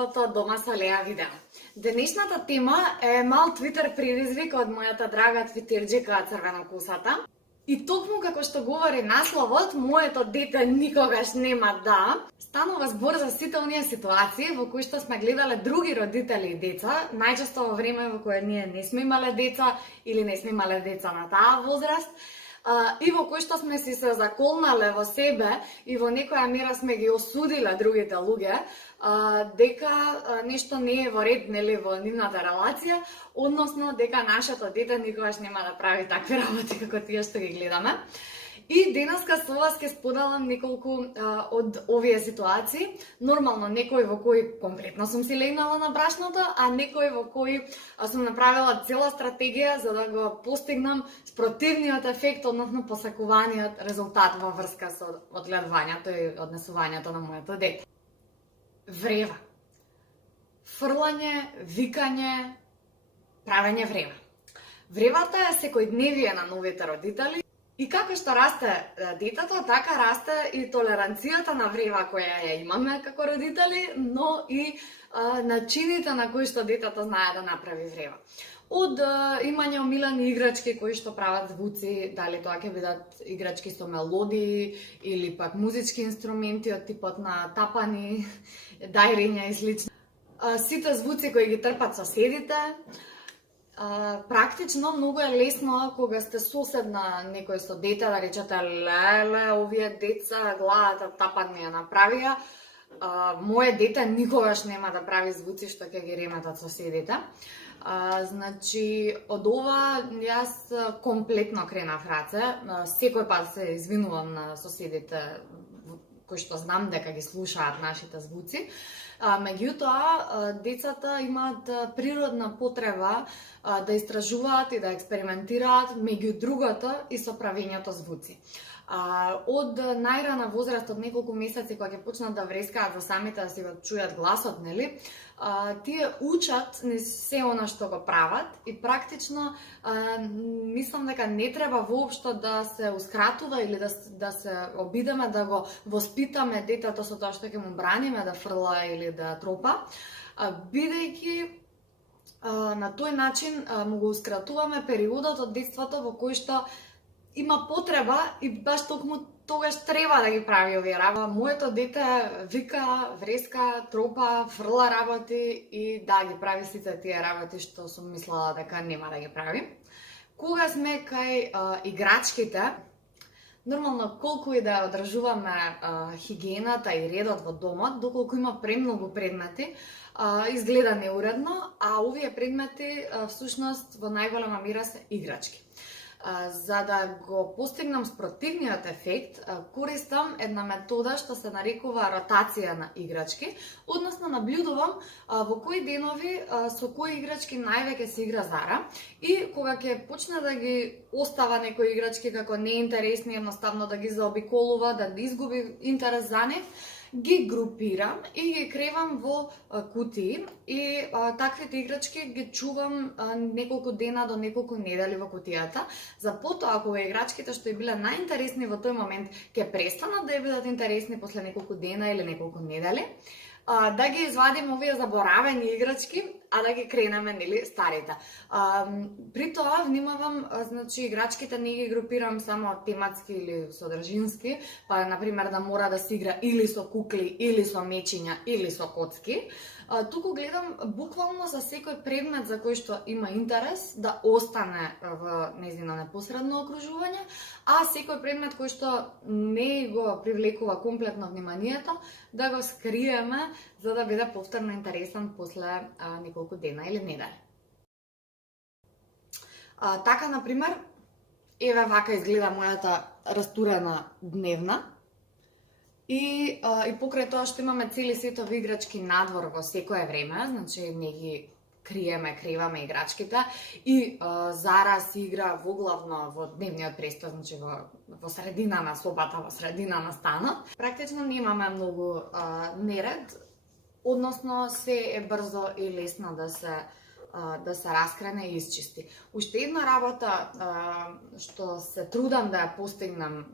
новото Дома со Леа видео. Денешната тема е мал твитер предизвик од мојата драга твитерџика црвенокосата. И токму како што говори насловот, моето дете никогаш нема да, станува збор за сите оние ситуации во кои што сме гледале други родители и деца, најчесто во време во кое ние не сме имале деца или не сме имале деца на таа возраст, и во кои што сме си се заколнале во себе и во некоја мера сме ги осудиле другите луѓе, дека нешто не е во ред, нели, во нивната релација, односно дека нашето дете никогаш нема да прави такви работи како тие што ги гледаме. И денеска со вас ќе споделам неколку од овие ситуации. Нормално некои во кои конкретно сум си легнала на брашното, а некои во кои сум направила цела стратегија за да го постигнам спротивниот ефект, односно посакуваниот резултат во врска со одгледувањето и однесувањето на моето дете. Врева. Фрлање, викање, правење врева. Вревата е секојдневие на новите родители. И како што расте детето, така расте и толеранцијата на врева која ја имаме како родители, но и начините на кои што детето знае да направи врева. Од имање омилени играчки кои што прават звуци, дали тоа ќе бидат играчки со мелодии или пак музички инструменти од типот на тапани, дајрења и слично. Сите звуци кои ги трпат соседите. Практично многу е лесно кога сте сосед на некој со дете да речете леле, овие деца главата тапан ми ја направија. Моје дете никогаш нема да прави звуци што ќе ги реметат соседите. Значи, од ова јас комплетно кренав раце. Секој пат се извинувам на соседите кои што знам дека ги слушаат нашите звуци. Меѓутоа, децата имаат природна потреба да истражуваат и да експериментираат меѓу другото и со правењето звуци. Од најрана возраст, од неколку месеци, кога ќе почнат да врескаат за самите да си го чујат гласот, нели, тие учат се она што го прават и практично мислам дека не треба воопшто да се ускратува или да се обидеме да го воспитаме детето со тоа што ќе му браниме да фрла или да тропа, бидејќи на тој начин му го ускратуваме периодот од детството во кој што има потреба и баш токму тогаш треба да ги прави овие работи. Моето дете вика, вреска, тропа, фрла работи и да ги прави сите тие работи што сум мислела дека нема да ги прави. Кога сме кај играчките, нормално колку и да одржуваме хигиената и редот во домот, доколку има премногу предмети, изгледа неуредно, а овие предмети всушност во најголема мера се играчки. За да го постигнам спротивниот ефект, користам една метода што се нарекува ротација на играчки, односно наблюдувам во кои денови со кои играчки највеќе се игра зара и кога ќе почне да ги остава некои играчки како неинтересни, едноставно да ги заобиколува, да изгуби интерес за нив, ги групирам и ги кревам во кутии и таквите играчки ги чувам неколку дена до неколку недели во кутијата. За потоа, кога играчките што и биле најинтересни во тој момент ќе престанат да бидат интересни после неколку дена или неколку недели, да ги извадим овие заборавени играчки, а да ги кренеме, нели, старите. При тоа внимавам, значи играчките не ги групирам само тематски или содржински, па например да мора да се игра или со кукли, или со мечиња, или со коцки. Туку гледам буквално за секој предмет за кој што има интерес да остане во нејзино непосредно окружување, а секој предмет кој што не го привлекува комплетно вниманието, да го скриеме за да биде повторно интересен после неколку дена или недели. Така, например, еве вака изгледа мојата растурена дневна. И покрај тоа што имаме цели сетови играчки надвор во секое време, значи не ги криеме, криваме играчките и Зара си игра воглавно во дневниот престор, значи во средина на собата, во средина на станот. Практично немаме многу неред, односно се е брзо и лесно да се раскрене и исчисти. Уште една работа што се трудам да ја постигнам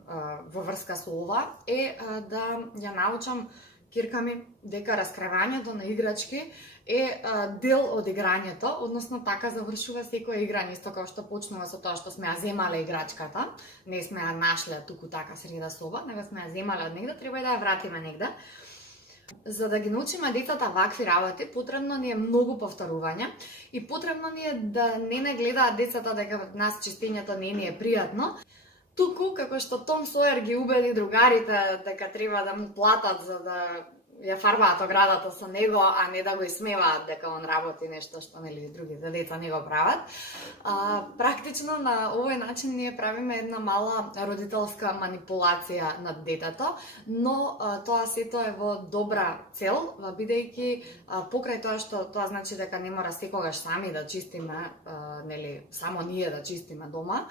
во врска со ова е да ја научам кирка ми дека раскравањето на играчки е дел од играњето, односно така завршува секоја играње, исто како што почнува со тоа што сме ја земале играчката, не сме ја нашле туку така среда соба, него сме ја земале од негде, треба и да ја вратиме негде. За да ги научиме децата вакви работи, потребно ни е многу повторување и потребно ни е да не гледаат децата дека нас чистењето не ни е пријатно, туку како што Том Сојер ги убеди другарите дека треба да му платат за да ја фарбаат оградата со него, а не да го исмеваат дека он работи нешто што нели другите деца не го прават. Практично на овој начин ние правиме една мала родителска манипулација над детето, но тоа сето е во добра цел, бидејќи покрај тоа што тоа значи дека не мора секогаш сами да чистиме, нели само ние да чистиме дома.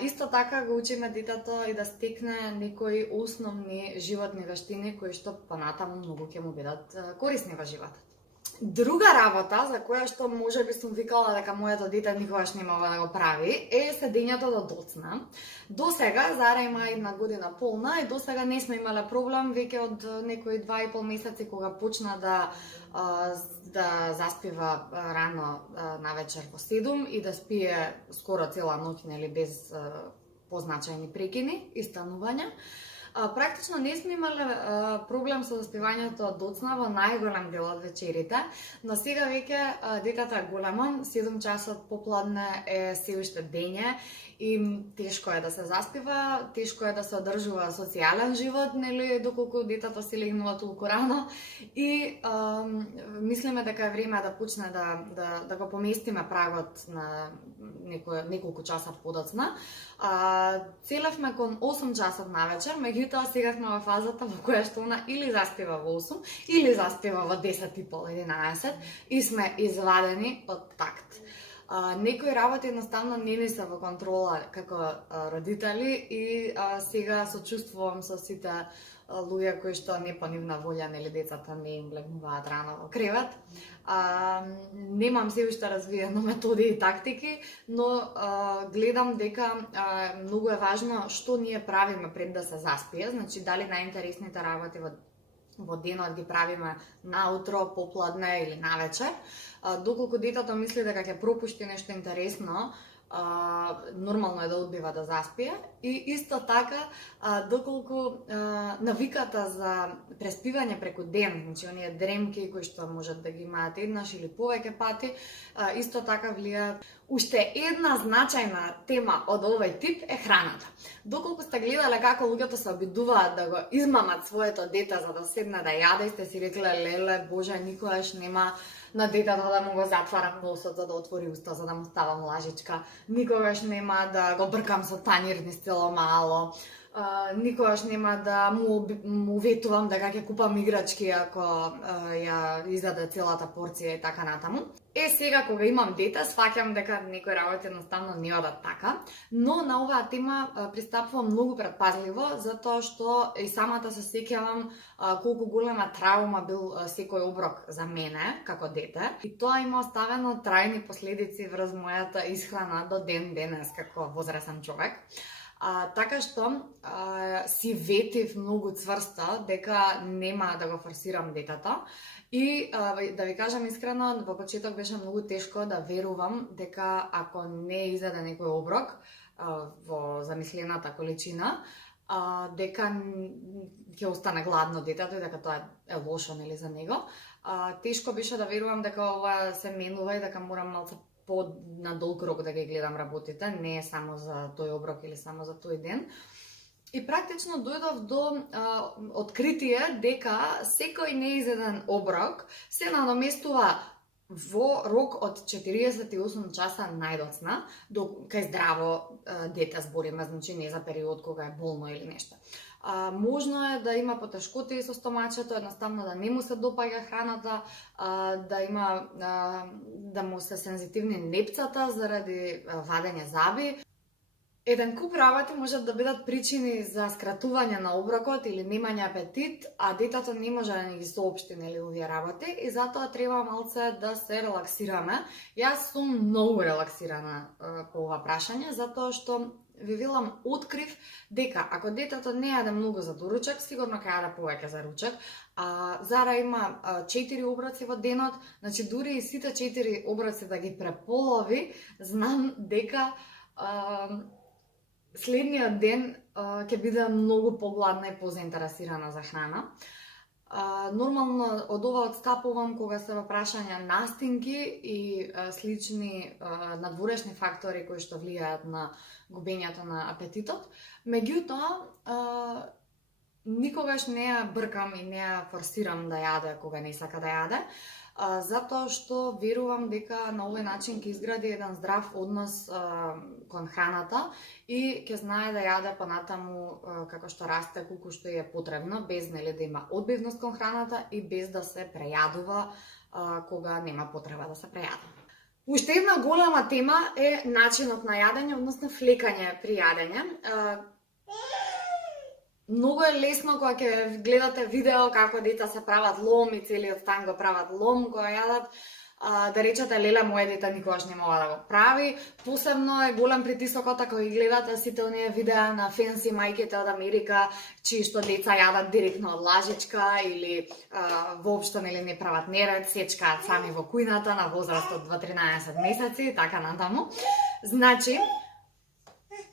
Исто така го учиме детето и да стекне некои основни животни вештини кои што понатаму многу ќе му бидат корисни во животот. Друга работа за која што можеби сум викала дека моето дете никогаш немава да го прави е седењето до доцна. До сега Зара има 1 година полна и до сега не сме имале проблем, веќе од некои 2,5 месеци кога почна да заспива рано навечер во 7 и да спие скоро цела ноќ, нели без позначајни прекини и станувања. Практично не сме имале проблем со заспивањето доцна во најголем дел од вечерите, но сега веќе детето е големо, 7 часот попладне е се уште дење и тешко е да се заспива, тешко е да се одржува социјален живот, нели, доколку детето се легнува толку рано и мислиме дека е време да почне да го поместиме прагот на неколку часа подоцна. Целевме кон 8 часот навечер, меѓутоа сега сме во фазата во која што она или заспива во 8, или заспива во 10:30-11 и сме извадени од такт. Некои работи едноставно не ни се во контрола како родители и сега сочувствувам со сите луѓе кои што не по нивна волја, нели, децата не им легнуваат рано во кревет. Немам се уште развиено методи и тактики, но гледам дека многу е важно што ние правиме пред да се заспие, значи дали најинтересните работи во денот ги правиме наутро, попладне или навечер. Доколку детето мисли дека ќе пропушти нешто интересно, нормално е да одбива да заспие и исто така доколку навиката за преспивање преку ден, значи оние дремки кои што можат да ги имаат еднаш или повеќе пати, исто така влијаат. Уште една значајна тема од овој тип е храната. Доколку сте гледале како луѓето се обидуваат да го измамат своето дете за да седне да јаде, сте си рекле, леле, боже, никогаш нема на детето да му го затварам носот за да отвори уста, за да му ставам лажичка. Никогаш нема да го бркам со танир низ цело мало. Никогаш нема да му ветувам дека ќе купам играчки ако ја издаде целата порција и така натаму. Сега кога имам дете, сваќам дека некои работи едноставно не одат така, но на оваа тема пристапувам многу предпазливо, затоа што и самата се сеќавам колку голема травма бил секој оброк за мене како дете. И тоа има оставено трајни последици врз мојата исхрана до ден денес како возрасен човек. Така што си ветив многу цврсто дека нема да го форсирам детето и да ви кажам искрено, во почеток беше многу тешко да верувам дека ако не изеде некој оброк во замислената количина, дека ќе остане гладно детето и дека тоа е лошо, нели, за него. Тешко беше да верувам дека ова се менува и дека морам малку на долг рок да ги гледам работите, не само за тој оброк или само за тој ден. И практично дојдов до откритие дека секој неизеден оброк се надоместува во рок од 48 часа најдоцна, кај здраво дете збориме, значи не за период кога е болно или нешто. Можно е да има потешкоти со стомачето, едноставно да не му се допаѓа храната, да му се сензитивни непцата заради вадење заби. Еден куп работи можат да бидат причини за скратување на оброкот или немање апетит, а детето не може да ни ги соопшти нели овие работи и затоа треба малце да се релаксираме. Јас сум многу релаксирана по ова прашање, затоа што ви велам, открив дека ако детето не јаде многу за доручак, сигурно ќе јаде повеќе за ручак. Зара има 4 оброци во денот, значи дури и сите 4 оброци да ги преполови, знам дека следниот ден ќе биде многу погладна и позаинтересирана за храна. Нормално од ова отстапувам кога се во прашања настинки и слични надворешни фактори кои што влијаат на губењето на апетитот. Меѓутоа, никогаш не ја бркам и не ја форсирам да јаде кога не сака да јаде, затоа што верувам дека на овој начин ќе изгради еден здрав однос кон храната и ќе знае да јаде понатаму како што расте колку што е потребно, без нели да има одбивност кон храната и без да се прејадува кога нема потреба да се прејадува. Уште една голема тема е начинот на јадење, односно флекање при јадење. Многу е лесно кога ќе гледате видео како деца се прават лом и целиот стан го прават лом кога јадат, да речете леле моје дете никогаш не мога да го прави. Посебно е голем притисокот ако ги гледате сите оние видеа на фенси мајките од Америка, чии што деца јадат директно од лажичка или воопшто нели не прават неред, сечкаат сами во кујната на возраст од 2-13 месеци и така натаму. Значи,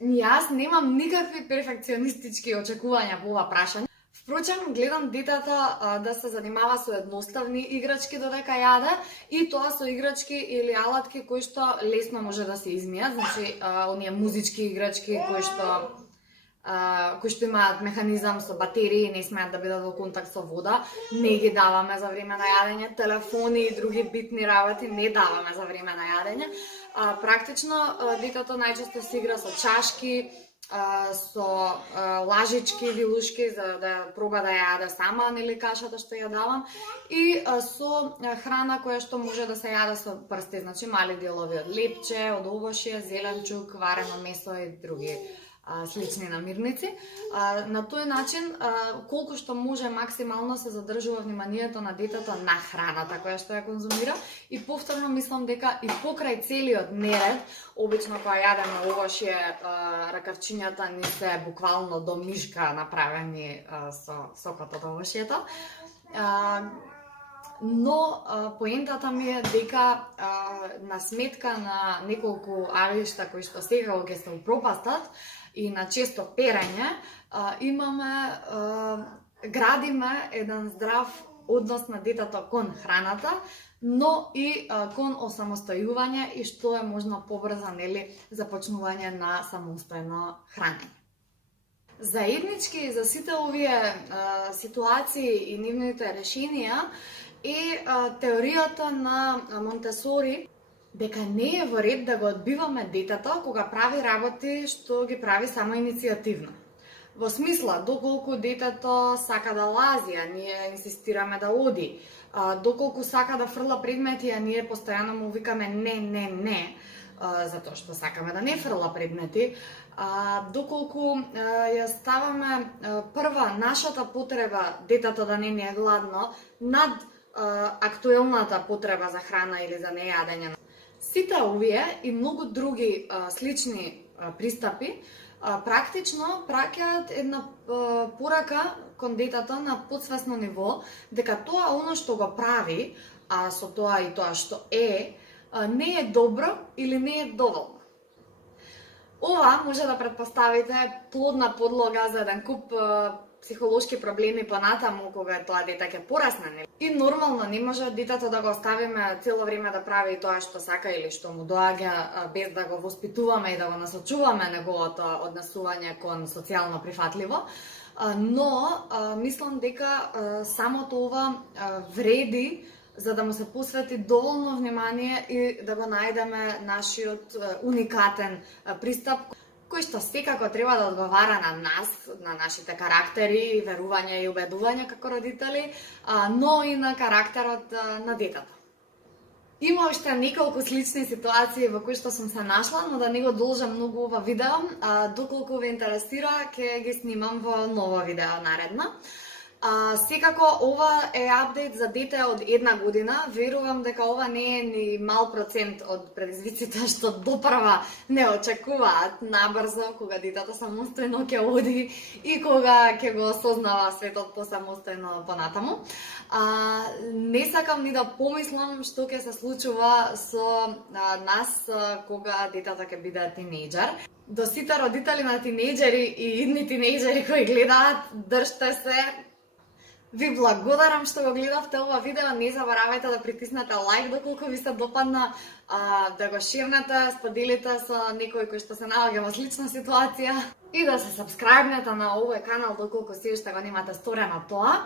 јас немам никакви перфекционистички очекувања по ова прашање. Впрочем, гледам детето да се занимава со едноставни играчки додека јаде и тоа со играчки или алатки кои што лесно може да се измијат, значи оние музички играчки кои што имаат механизам со батерии и не смеат да бидат во контакт со вода, не ги даваме за време на јадење. Телефони и други битни работи не даваме за време на јадење. Практично, детето најчесто се игра со чашки, со лажички, вилушки, за да проба да јаде сама, нели кашата што ја давам, и со храна која што може да се јаде со прсти, значи мали делови од лепче, од овошје, зеленчук, варено месо и други слични намирници. На тој начин, колку што може максимално се задржува вниманието на детето на храната која што ја конзумира и повторно мислам дека и покрај целиот неред, обично кога јадеме овошје, ракавчињата ни се буквално до мишка направени со сокот од овошјето. Но поентата ми е дека на сметка на неколку авишта кои што сега ќе се упропастат и на често перење, градиме еден здрав однос на детето кон храната, но и кон осамостојување и што е можно побрза нели започнување на самостојно хранење. Заеднички за сите овие ситуации и нивните решенија е теоријата на Монтесори дека не е во ред да го одбиваме детето кога прави работи што ги прави само иницијативно. Во смисла, доколку детето сака да лази, а ние инсистираме да оди, доколку сака да фрла предмети, а ние постојано му викаме не, затоа што сакаме да не фрла предмети, доколку ја ставаме прва нашата потреба детето да не ни е гладно над актуелната потреба за храна или за нејадење. Сите овие и многу други слични пристапи практично праќаат една порака кон детето на подсвесно ниво дека тоа оно што го прави, а со тоа и тоа што не е добро или не е доволно. Ова може да претпоставите плодна подлога за еден куп психолошки проблеми понатаму кога тоа дете ќе порасне. И нормално не може детето да го оставиме цело време да прави тоа што сака или што му доаѓа без да го воспитуваме и да го насочуваме неговото однесување кон социјално прифатливо. Но мислам дека самото ова вреди за да му се посвети доволно внимание и да го најдеме нашиот уникатен пристап кој што секако треба да одговара на нас, на нашите карактери, верувања и убедувања како родители, но и на карактерот на детето. Има уште неколку слични ситуации во кои што сум се нашла, но да не го должам многу ова видео. Доколку ве интересира, ќе ги снимам во ново видео наредно. Секако ова е апдейт за дете од 1 година. Верувам дека ова не е ни мал процент од предизвиците што допрва не очекуваат набрзо кога детето самостојно ќе оди и кога ќе го осознава светот посамостојно понатаму. Не сакам ни да помислам што ќе се случува со нас кога детето ќе биде тинејџер. До сите родители на тинејџери и идни тинејџери кои гледаат, држте се. Ви благодарам што го гледавте ова видео. Не заборавајте да притиснете лайк доколку ви се допадна, да го ширнете, споделите со некој кој што се наоѓа во слична ситуација и да се сабскрајбнете на овој канал доколку се уште го немате сторено тоа.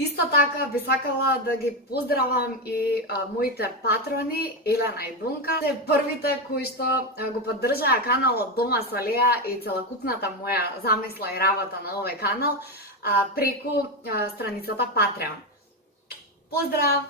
Исто така би сакала да ги поздравам и моите патрони Елена и Донка, се првите кои што го поддржаа каналот Дома со Леа и целокупната моја замисла и работа на овој канал преку страницата Patreon. Поздрав!